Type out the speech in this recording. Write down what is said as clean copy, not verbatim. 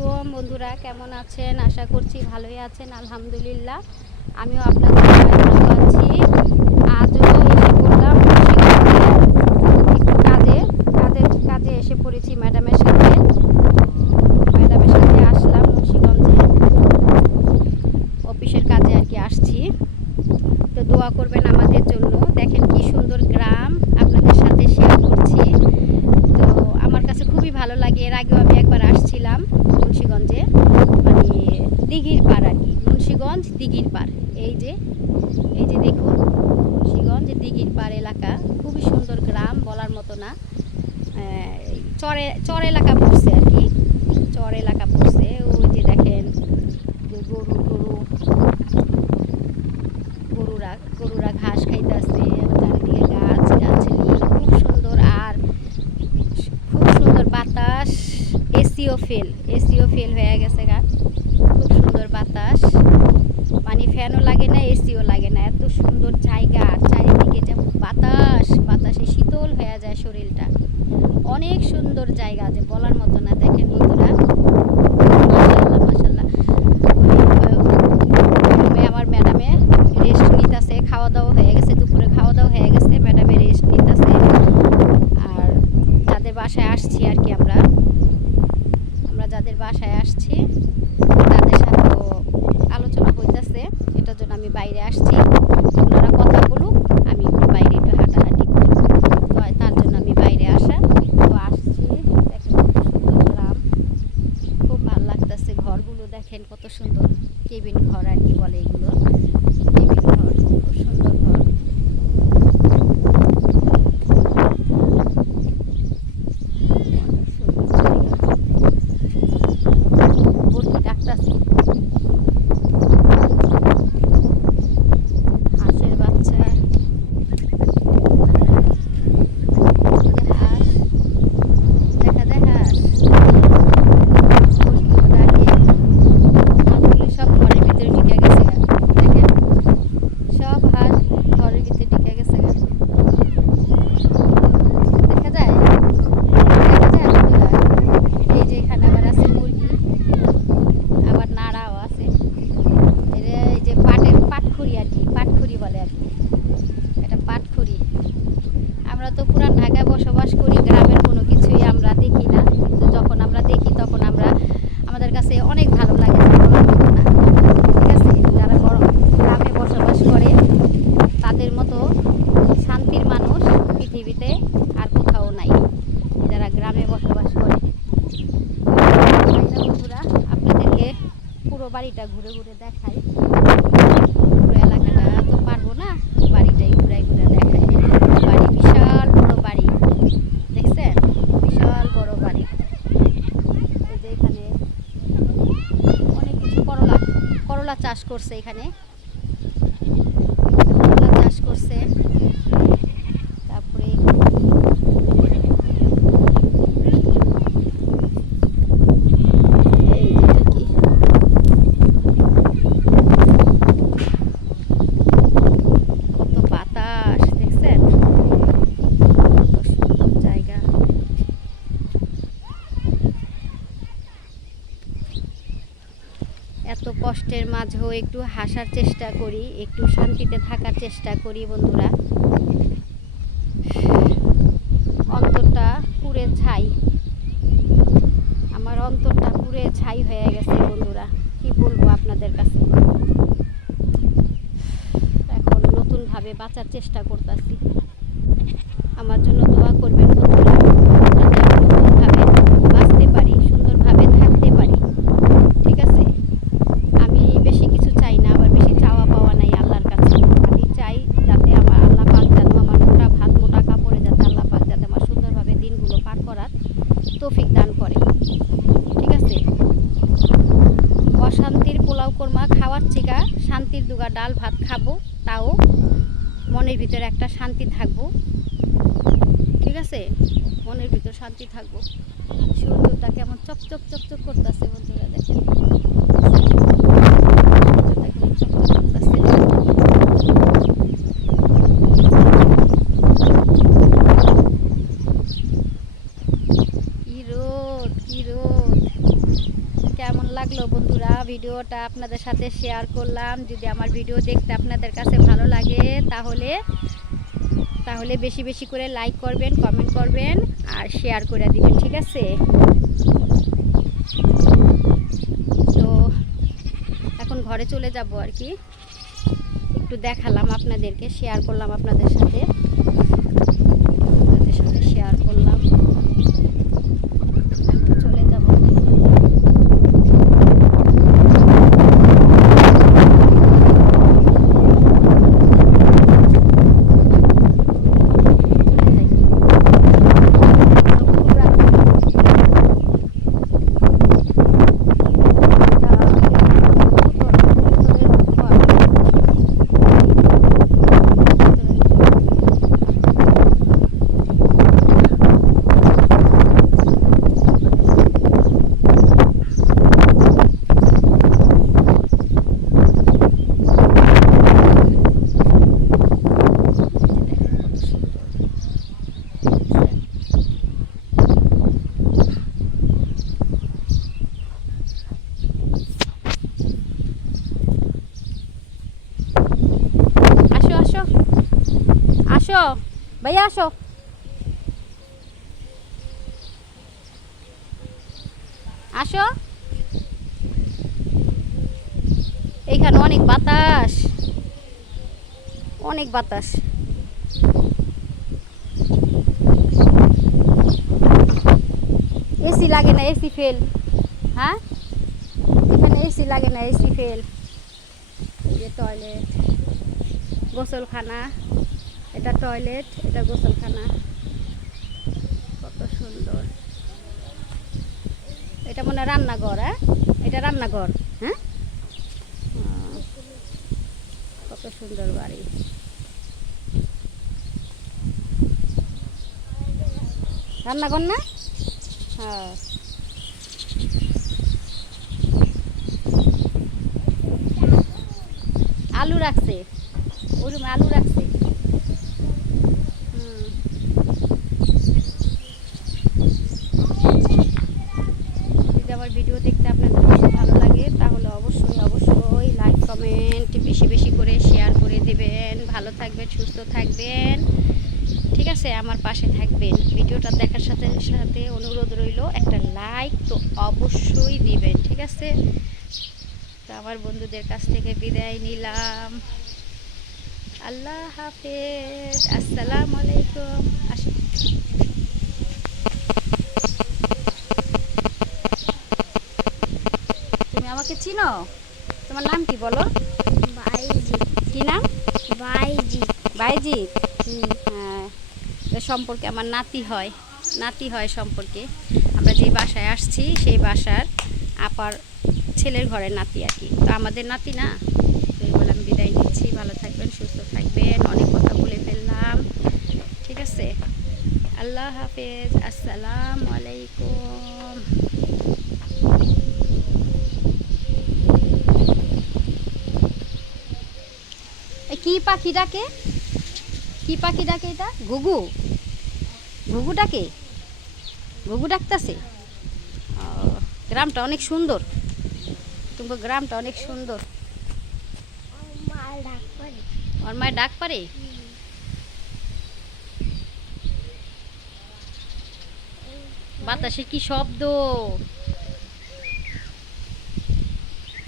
আলাইকুম বন্ধুরা, কেমন আছেন? আশা করছি ভালোই আছেন। আলহামদুলিল্লাহ, আমিও আপনাদের ভালো আছি। আজও এসে পড়লাম একটু কাজে এসে পড়েছি ম্যাডামের সাথে আসলাম মুন্সিগঞ্জে, অফিসের কাজে আর কি আসছি। তো দোয়া করবেন আমাদের জন্য। দেখেন কি সুন্দর গ্রাম, আপনাদের সাথে শেয়ার করছি। তো আমার কাছে খুবই ভালো লাগে। এর আগেও আমি একবার আসছিলাম মুন্সিগঞ্জে, মানে দিঘির পাড় আর কি, মুন্সিগঞ্জ দিঘির পাড়। এই যে দেখুন, মুন্সিগঞ্জ দিঘির পাড় এলাকা, খুবই সুন্দর গ্রাম, বলার মতো না। চর এলাকা পড়ছে আর কি, চর এলাকা পড়ছে। ওই যে দেখেন গরুরা ঘাস খাইতেছে, চারিদিকে গাছগাছালি, খুব সুন্দর। আর খুব সুন্দর বাতাস, এসিও ফেল হয়ে গেছে গা। খুব সুন্দর বাতাস, মানে ফ্যানও লাগে না, এসিও লাগে না, এত সুন্দর জায়গা। আর চারিদিকে যে বাতাসে শীতল হয়ে যায় শরীরটা। অনেক সুন্দর জায়গা, যে বলার মতো না। দেখেন বন্ধুরা, মাশাআল্লাহ মাশাআল্লাহ। আমার ম্যাডামে রেস্ট নিতেছে, খাওয়া দাওয়া হয়ে গেছে, দুপুরে খাওয়া দাওয়া হয়ে গেছে, ম্যাডামে রেস্ট নিতেছে। আর যাদের বাসায় আসছি আর কি, আমরা যাদের বাসায় আসছি তাদের সাথেও আলোচনা হইতেছে, এটার জন্য আমি বাইরে আসছি। ওনারা কথা বলুক, আমি বাইরে একটু হাঁটাহাঁটি করি, তো তার জন্য আমি বাইরে আসা। তো আসছি, দেখেন কত সুন্দর গ্রাম, খুব ভালো লাগতেছে। ঘরগুলো দেখেন কত সুন্দর, কেবিন ঘর আর কি বলে এগুলো, কেবিন ঘর, খুব সুন্দর ঘর। আমরা তো পুরান ঢাকায় বসবাস করি, গ্রামের কোনো কিছুই আমরা দেখি না, কিন্তু যখন আমরা দেখি তখন আমাদের কাছে অনেক ভালো লাগে, বলার মতো না। ঠিক আছে, যারা গ্রামে বসবাস করে তাদের মতো শান্তির মানুষ পৃথিবীতে আর কোথাও নাই, যারা গ্রামে বসবাস করে। বন্ধুরা, আপনাদেরকে পুরো বাড়িটা ঘুরে ঘুরে দেখাই। পুরো এলাকাটা তো পারবো না, বাড়িটাই ঘুরে ঘুরে দেখাই। বাড়ি বিশাল বড় বাড়ি, দেখছেন, বিশাল বড় বাড়ি। এই যে এখানে অনেক কিছু করলা চাষ করছে, এখানে করলা চাষ করছে। তারপরে এত কষ্টের মাঝেও একটু হাসার চেষ্টা করি, একটু শান্তিতে থাকার চেষ্টা করি বন্ধুরা। অন্তরটা পুড়ে ছাই, আমার অন্তরটা পুড়ে ছাই হয়ে গেছে বন্ধুরা, কি বলবো আপনাদের কাছে। এখন নতুনভাবে বাঁচার চেষ্টা করতেছি। আমার জন্য দোয়া করবেন বন্ধুরা, যাতে আমি নতুনভাবে বাঁচতে পারি, সুন্দরভাবে থাকতে পারি। ঠিক আছে, আমি বেশি কিছু চাই না, আবার বেশি চাওয়া পাওয়া নাই আল্লাহর কাছে। আমি চাই যাতে আমার আল্লাহ পাক যেন আমার মোটা ভাত মোটা কাপড়ে যাতে আল্লাহ পাক যাতে আমার সুন্দরভাবে দিনগুলো পার করার তৌফিক দান করে। ঠিক আছে, অশান্তির পোলাও কোরমা খাওয়ার চিকা শান্তির দুগা ডাল ভাত খাবো, তাও মনের ভিতরে একটা শান্তি থাকবো। ঠিক আছে, মনের ভিতর শান্তি থাকবো। সূর্যটা কেমন চকচক চকচক করতেছে বন্ধুরা, দেখেন কি রোদ ভিডিওটা আপনাদের সাথে শেয়ার করলাম। যদি আমার ভিডিও দেখতে আপনাদের কাছে ভালো লাগে তাহলে বেশি বেশি করে লাইক করবেন, কমেন্ট করবেন আর শেয়ার করে দিবেন, ঠিক আছে? তো এখন ঘরে চলে যাব আর কি। একটু দেখালাম আপনাদেরকে, শেয়ার করলাম আপনাদের সাথে শেয়ার করলাম। চলে যাব। আসো ভাইয়া, আসো। আসো, এইখানে অনেক বাতাস, অনেক বাতাস। এসি লাগে না, এসি ফেল। হ্যাঁ, এখানে এসি লাগে না, এসি ফেল। ये टॉयलेट, গোসলখানা। এটা টয়লেট, এটা গোসলখানা। কত সুন্দর। এটা মনে হয় রান্নাঘর। হ্যাঁ, এটা রান্নাঘর। হ্যাঁ, কত সুন্দর বাড়ি। রান্নাঘর না? হ্যাঁ। আলু রাখছে, ওই রুমে আলু রাখছে। যদি আমার ভিডিও দেখতে আপনাদের কাছে ভালো লাগে তাহলে অবশ্যই লাইক কমেন্ট বেশি বেশি করে শেয়ার করে দেবেন। ভালো থাকবেন, সুস্থ থাকবেন, ঠিক আছে? আমার পাশে থাকবেন। ভিডিওটা দেখার সাথে সাথে অনুরোধ রইল একটা লাইক তো অবশ্যই দিবেন, ঠিক আছে? তো আমার বন্ধুদের কাছ থেকে বিদায় নিলাম। আল্লাহ হাফেজ, আসসালামু আলাইকুম। তুমি আমাকে চিনো? তোমার নাম কি বলো? বাইজিৎ। কি নাম? বাইজিৎ। বাইজিৎ। হ্যাঁ, সম্পর্কে আমার নাতি হয় সম্পর্কে। আমরা যে বাসায় আসছি সেই বাসার আপার ছেলের ঘরের নাতি আর কি। তো আমাদের নাতি না, তো এই বলে আমি বিদায় নিচ্ছি। ভালো থাকবেন, সুস্থ থাকবেন। অনেক কথা বলে ফেললাম, ঠিক আছে? আল্লাহ হাফেজ, আসসালামু আলাইকুম। কি পাখি ডাকে? কি পাখি ডাকে এটা? ঘুঘু? ঘুঘু ডাকে? ঘুঘু ডাকতেছে। গ্রামটা অনেক সুন্দর, তোমার গ্রামটা অনেক সুন্দর। আমার মায়ের ডাক পারে। বাতাসে কি শব্দ!